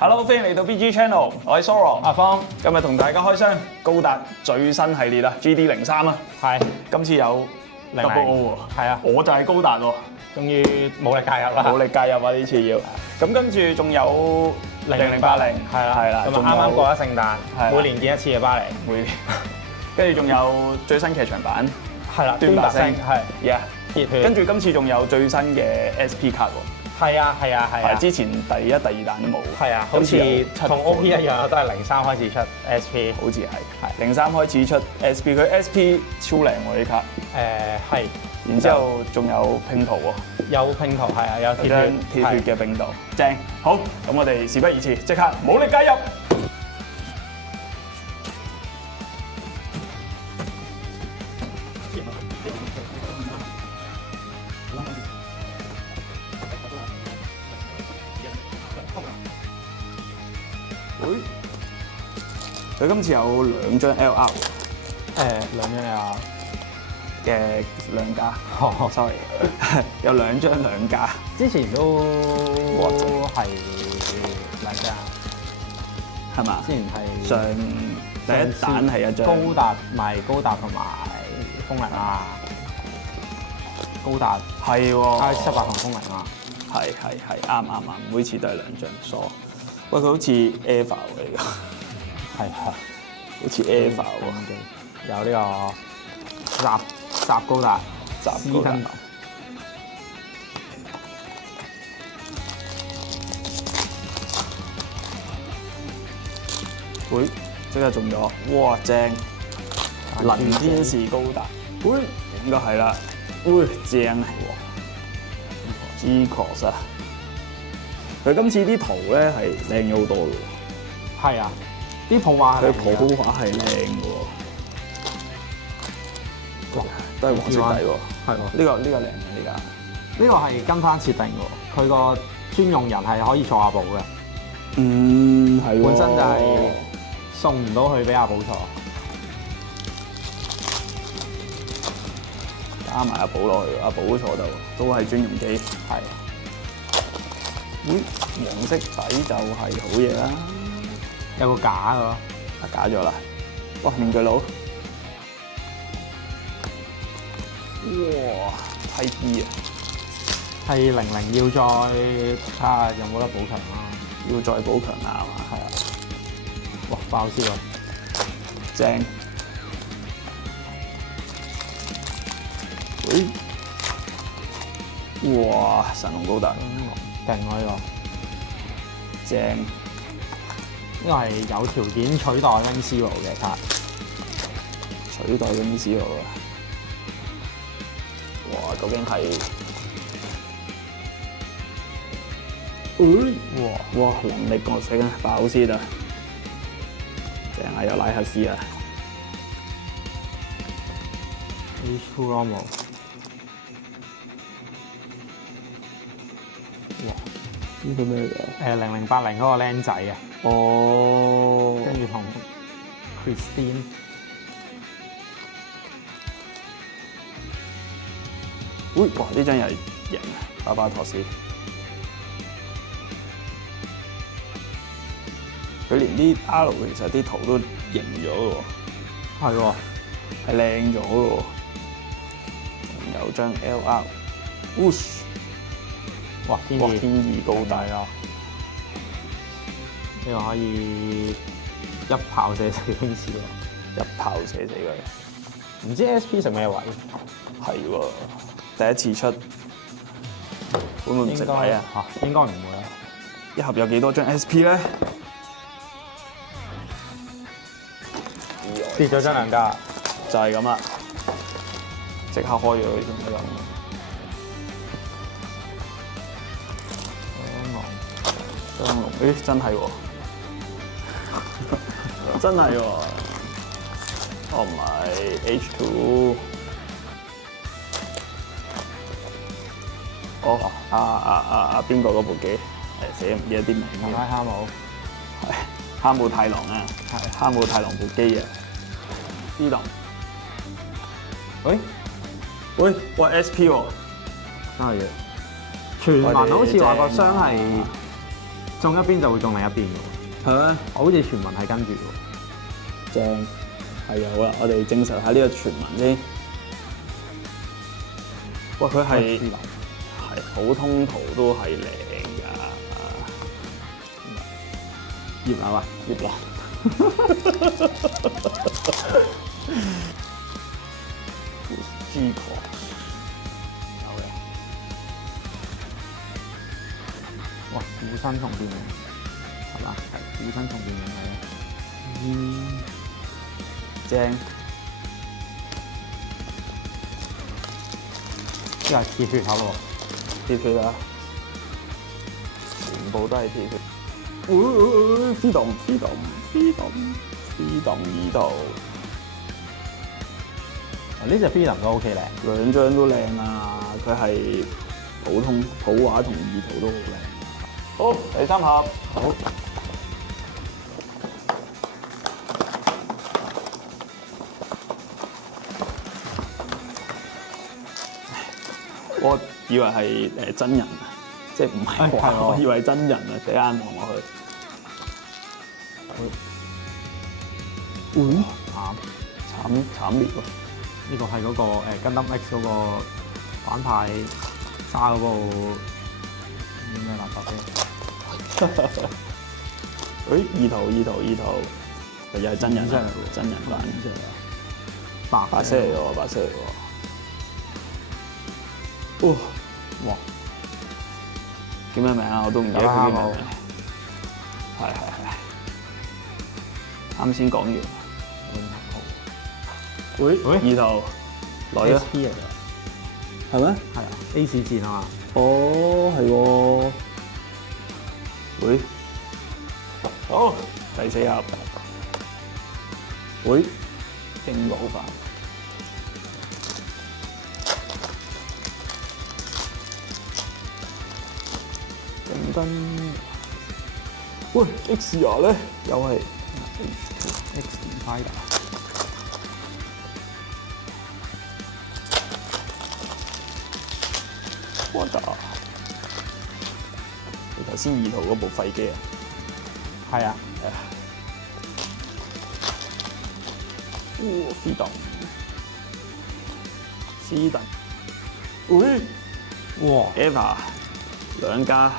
Hello， 歡迎嚟到 BG Channel， 我係 Soro 阿方，今日同大家開箱高達最新系列啊 GD03啊，係今次有 Double O 喎，係啊，我就係高達喎，終於冇力介入啦，冇力介入啊呢次要，咁跟住仲有0080，係啦，係啦，咁啱啱過咗聖誕，每年見一次嘅巴黎，每年，跟住仲有最新劇場版，係啦，端白星係 ，yeah， 熱血，跟住今次仲有最新嘅 SP 卡喎。係啊，之前第一、第二彈都冇。係啊，好似同 OP 一樣，都係03開始出 SP，好似係03開始出 SP， 佢 SP 超靚喎呢卡。係，然之後仲有拼圖喎，有拼圖係啊，有鐵血嘅拼圖，正。好，咁我哋事不宜遲，即刻武力介入。佢今次有2張 LR， 兩張啊嘅兩架，sorry， 有2張兩架，之前都係兩張，係嘛？之前係上第一彈係一張高達同埋風鈴啊，高達係喎，RX78同風鈴啊，係啱，每次都係2張梳。喂，佢好似 EVA 喎呢個。係，好似 EVA 喎，有呢個集高達，集高達。喂，即刻中咗，哇正！能天使高達，喂，應該係啦，喂正喎 ，G-Cross 啊！佢今次啲圖咧係靚咗好多嘅喎。係啊。啲普畫佢普畫係靚嘅喎，都係黃色底喎，係喎，呢個靚嘅呢家，呢個係跟翻設定喎，佢個專用人係可以坐阿寶嘅，係本身就係送唔到去俾阿寶坐，加埋阿寶落去，阿寶坐度都係專用機，係，黃色底就係好嘢啦。有個假嘅咯，假咗啦！哇，面具佬，哇，Type B 啊，係00要再睇下有冇得補強啦，要再補強啊嘛，係啊，哇，爆燒啊，正，哇，神龍高達，勁喎呢個，正。呢個係有條件取代 Wing Zero 嘅卡，取代 Wing Zero啊！哇，究竟係？哇，能力角色啊，爆先啊！正啊，有拉克斯啊 ！H2 Romo， 哇！呢個咩嚟0080嗰個僆仔啊！哦，跟住同 Christine， 哇！呢張又係型啊，巴巴托斯，佢連啲 R 其實啲圖都型咗嘅喎，係喎，係靚咗嘅喎，有張 LR， 哇！天意高達啊！呢個可以一炮射死 Wing Zero，一炮射死佢。唔知 SP 食咩位？係喎，第一次出，會唔會唔食位啊？嚇，應該唔會啊。一盒有幾多張 SP 咧？跌咗張兩架，就係咁啦，即刻開咗佢先咁。雙龍，咦，真係喎！真係喎，哦唔係 H2， 哦邊個嗰部機？寫唔記得啲名。拉哈姆，係哈姆太郎啊，係哈姆太郎部機啊。呢度，喂，SP 喎，真係嘅。傳聞好似話個箱係中一邊就會中另一邊嘅喎。係咩？我好似傳聞係跟住喎。正係有啦，我哋證實下呢個傳聞先。哇！佢係普通圖都係靚㗎，葉柳啊，葉落。G cross 有嘅。哇！股身重變嘅，係嘛？係股身重變嘅係。正。呢個係鐵血口咯鐵血啊！全部都係鐵血。freedom 二圖，喎。呢隻 freedom 都 OK 靚。兩張都靚啊！佢係普畫同二圖都好靚。好，第三盒。好。我以為係真人啊，即係唔係畫，我以為真人啊，第一眼望落去。慘烈喎！呢個係嗰個Gundam X 嗰個反派揸嗰部咩垃圾機？二圖，又係真人啊！真人版，白色嚟喎，白色嚟喎。哇！叫咩名啊？我都唔記得佢叫咩名。係。啱先講完。二圖來啦 SP 嚟㗎，係咩？係啊 A 市戰啊嘛。哦，係喎。好，第四盒。勁老飯。噔，喂 XR 咧，又係 X Fighter。我得，你頭先二圖嗰部廢機啊？係啊。freedom，哇 Eva 兩家。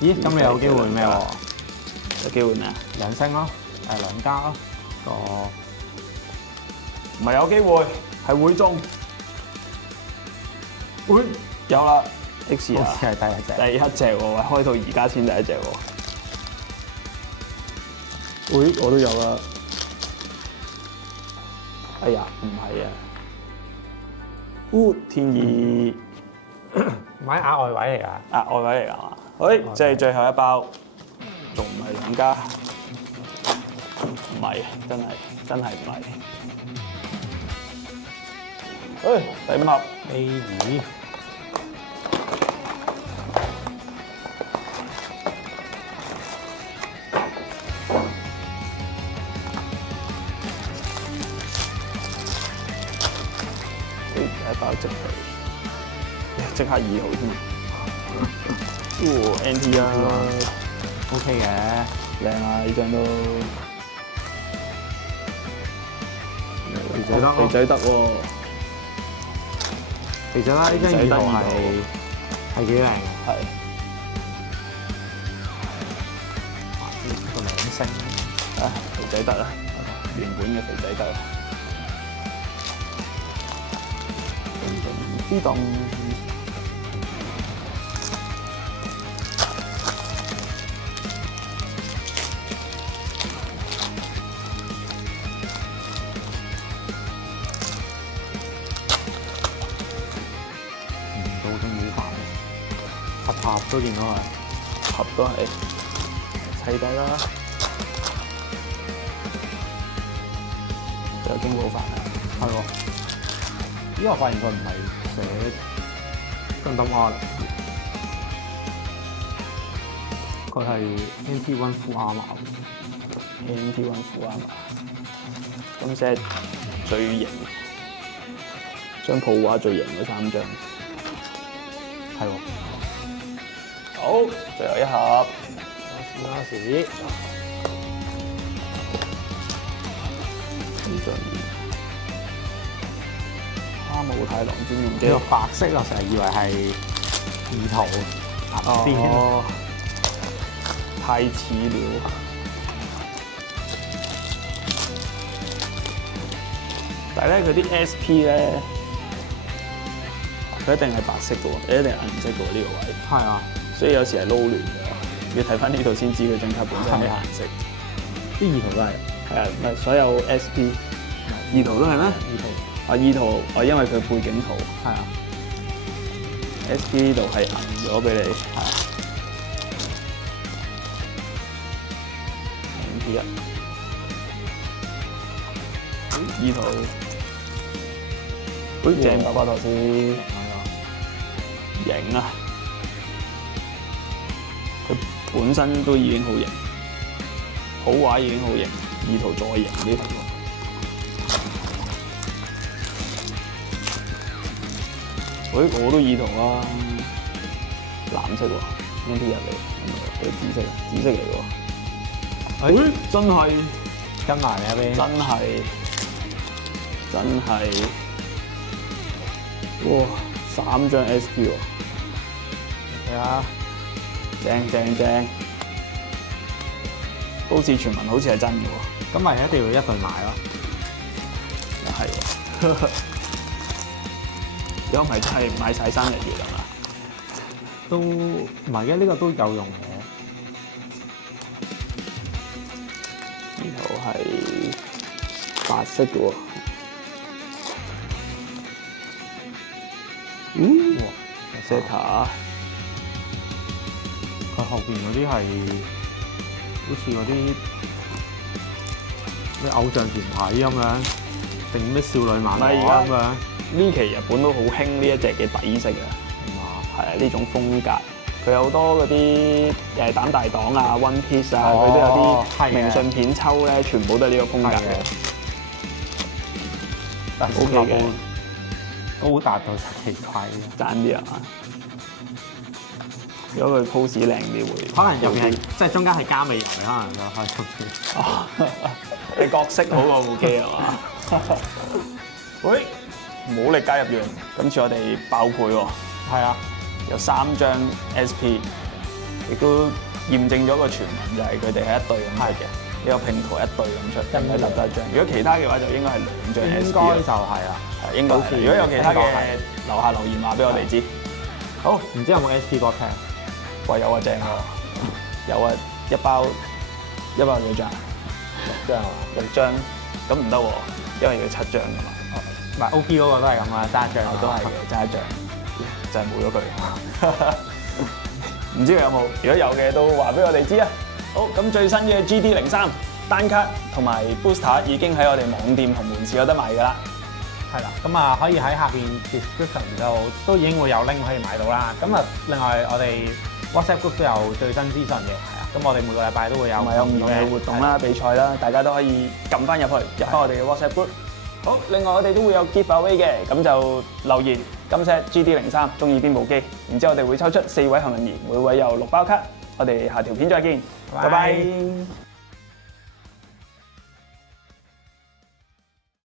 咦？咁你有機會咩喎？有機會咩啊？兩星咯，兩家咯。唔係有機會，係會中。有啦 ，X 啊，好似係第一隻喎，開到而家先第一隻喎。我都有啦。哎呀，唔係啊。天意買額外位嚟㗎。額外位嚟㗎嘛？即係最後一包，仲唔係兩家？唔係，真係唔係。第五盒 A2。第一包即刻2號添。NT 啊 ，OK 嘅，靚啊！呢張都肥仔得喎。肥仔啦，呢張二號係幾靚嘅。係。個兩星。肥仔得啊！原本嘅肥仔得啊。freedom。盒都見到啊，盒都係砌低啦。有經寶飯啊，係喎。因為我發現佢唔係寫 Gundam R，佢係 NT1 Full Armor。NT1 Full Armor。咁即係最型，張普畫最型嗰3張。係喎。好，最後一盒。拉屎。哈姆太郎專用機。呢個白色我成日以為係意圖銀邊。哦，太似了。但係咧，佢啲 SP 咧，佢一定係白色嘅喎，一定係銀色嘅喎呢個位。係啊，所以有時係撈亂嘅，要睇翻呢度先知佢張卡本身咩顏色。啲意圖都係。係啊，唔係所有 SP 意圖都係咩？意圖。啊意圖啊，因為佢背景圖。係啊。SP 呢度係銀咗俾你。係啊。P1。意圖。正爸爸頭先。型啊！佢本身都已經好型，好畫已經好型，意圖再型啲。喂，我都意圖啊，藍色喎，MP 入嚟，佢紫色，紫色嚟喎。喂，真係跟埋你一邊。真係，哇！3張 SP 喎。係啊，正，都市傳聞好似係真嘅喎。咁咪一定要一對買咯。又係喎，如果唔係真係買晒生日月係嘛？都唔係嘅，呢個都有用嘅。然後係白色嘅喎。哇 Zeta 佢後邊嗰啲係好似嗰啲咩偶像團體咁樣，定咩少女漫畫咁樣。呢期日本都好興呢一隻嘅底色啊，係啊呢種風格。佢有好多嗰啲膽大黨啊、One Piece 啊，佢都有啲明信片抽咧，全部都係呢個風格嘅。但係 OK 嘅，高達到就奇怪嘅，爭啲啊嘛。如果佢 pose 靚啲會，可能入邊係即係中間係加味油，你可能就開心啲。哦，你角色好過部機係嘛？喂，武力加入完，今次我哋爆配喎。係啊，有3張 SP， 亦都驗證咗個傳聞，就係佢哋係一對咁出嘅。呢個拼圖一對咁出，唔係特登一張。如果其他嘅話，就應該係2張 SP。應該就係啦，係應該係。如果有其他嘅，留下留言話俾我哋知。好，唔知有冇 SP 嗰 pair？喂，有啊，正喎，有啊，一包幾張？6張，咁唔得喎，因為要7張㗎嘛。唔係 OP 嗰個都係咁啊，爭一張都係嘅，爭一張，就係冇咗佢。唔知佢有冇？如果有嘅都話俾我哋知啊！好，咁最新嘅 GD03單卡同埋 booster 已經喺我哋網店同門市有得賣㗎啦。係啦，咁啊可以喺下邊 description 度都已經會有 link 可以買到啦。咁啊，另外我哋 WhatsApp group 都有最新資訊嘅，係啊。咁我哋每個禮拜都會有唔同嘅活動啦、比賽啦，大家都可以撳翻入去，入翻我哋嘅 WhatsApp group。好，另外我哋都會有 giveaway 嘅，咁就留言今次 GD03中意邊部機，然之後我哋會抽出4位幸運兒，每位有6包卡。我哋下條片再見，拜拜。